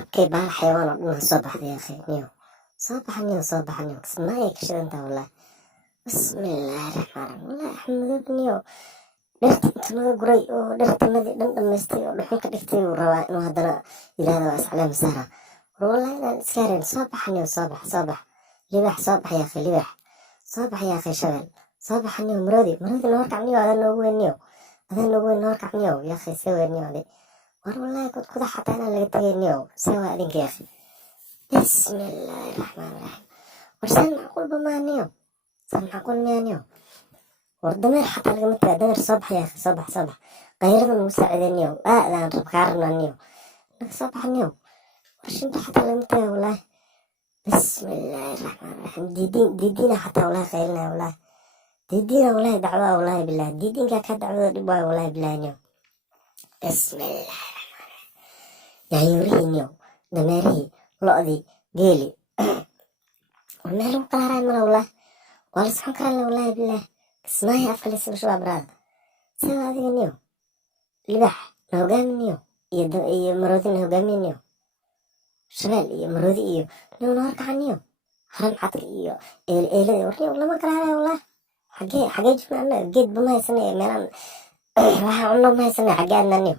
أبكي بها الحيوان إنه صبح يا أخي نيو صبح نيو ما يكشف أنت والله. بسم الله الرحمن الرحيم والله أحمد بنيو dhirta inta laga guray oo dhirtanadii dhan dhamaystay oo dhuxul ka dhigtay uu rabaa inuu haddana yidhaahdo waa iscaleem saara. war wallahi inaan iska hareyn soo baxaniyo soo bax libax soo bax yaa akhi libax soo bax yaa akhi shabeel soo baxaniyo maroodi noor kacniyo adaa noogu weyn noor kacniyo yaa akhi see weynniyo adi war wallahi kudkuda xataa inaan laga tegayniyo see waa adinka yaa akhi. bismillaahi raxmaani raxiim war saan macquulba maaniyo saan macquul miyaaniyo war dameer xataa lagama tagaa dameer soo bax yaa akhi soo bax qayrada nagu saacidayniyo aadaan rabkaarnaniyo naga soo baxaniyo war shinta xataa lagama tagaa wallaahi. bismillaahi raxmaani raxiim diidiina xataa wallaahi qaylinaya wallaahi diidiina wallaahi dacwaa wallaahi bilaahi diidiinkaa kaa dacwada dhib waayo wallaahi bilaahi niyo. bismillaahi raxmaani raxiim yaanyuurihii niyo dameerihii lo-dii geeli war meel lagu kala haraay mala wallaahi waa la socon karaa wallaahi bilaahi kismaahi afka laysugu shubaa baraada sawa adiga niyo libax na hogaami niyo iyo maroodi na hogaamiye niyo shabeel iyo maroodi iyo niyo na horkaca niyo haram cadka iyo eelada war niyo lama kala haraay wallaahi xagee jifna annaga geedba ma haysana ee meelaan waxaa cunno ma haysana xagee adna niyo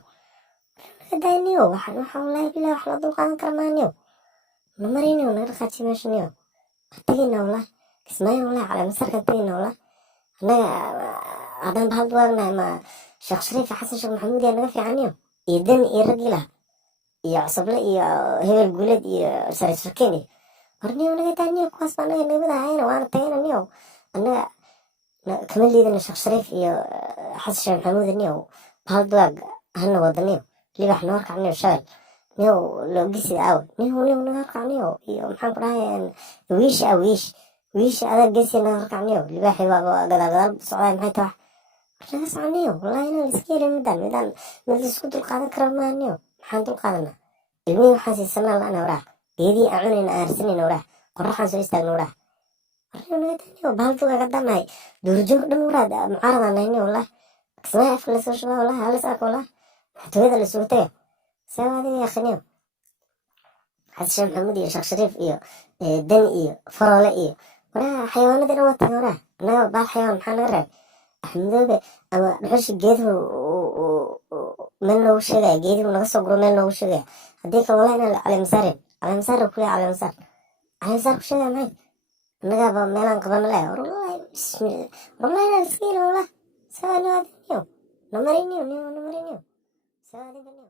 naga daay niyo waxa wallaahi bilaahi wax la dul qaadan kara maa niyo na mari niyo naga dhaqaajiy meesha niyo waa tegayna wallaahi kismaayo wallaahi caleemasarkaan tegayna wallaahi annaga haddaan bahal duwaagnahay ma sheekh shariif iyo xasan sheekh maxamuud yaa naga fiicaniyo iyo deni iyo raggii laha iyo cusable iyo hebel guuleed iyo sariif sarkeen iyo war niyo naga daa niyo kuwaas baa annaga nagmid ahayna waana tagayna niyo annaga kama liidana sheekh shariif iyo xasan sheekh maxamuud niyo bahal duwaag hana wada niyo libax na horkac niyo shabel niyo loogisida aaw niyo naga horkac niyo iyo maxaan ku dhahay wiish adaa geesiya naga horkac niyo libaaxi waa gadaal socdaay maxay tahay naga soconiyo wallahi inaan iska helin midaan mid laisku dulqaadan kara maa niyo maxaan dulqaadanaa ilmihii waxaan siisanaa la-ana waraah geedii aan cunayna aan harsanayna waraah qorraxaan soo istaagna waraah warniyo naga daaniyo bahal dugaag haddaan nahay duurjoog dhan waraad mucaaradaan nahay niyo wallahi kismaahi afka lasoo shubaa wallahi halis arka wallahi maxtooyada lasugu taga sawa adiga yaa akhi niyo xasan sheekh maxamuud iyo sheekh shariif iyo deni iyo faroole iyo waraa xayawaanadii dhan waa taga waraa annaga baal xayawaan maxaa naga reeb axmedoobe ama dhuxushi geeduhu meel noogu sheegaya geedihu naga soo guro meel noogu sheegaya haddii kale wallahi inaan caleemasaar ku leeya caleemasaar ku sheegaya maxay annagaaba meelaan qabana leh war wallahi bismillah wallahi inaan iska helin wallah sawa niyo adiniyo namariniyo sawa adiga niyo.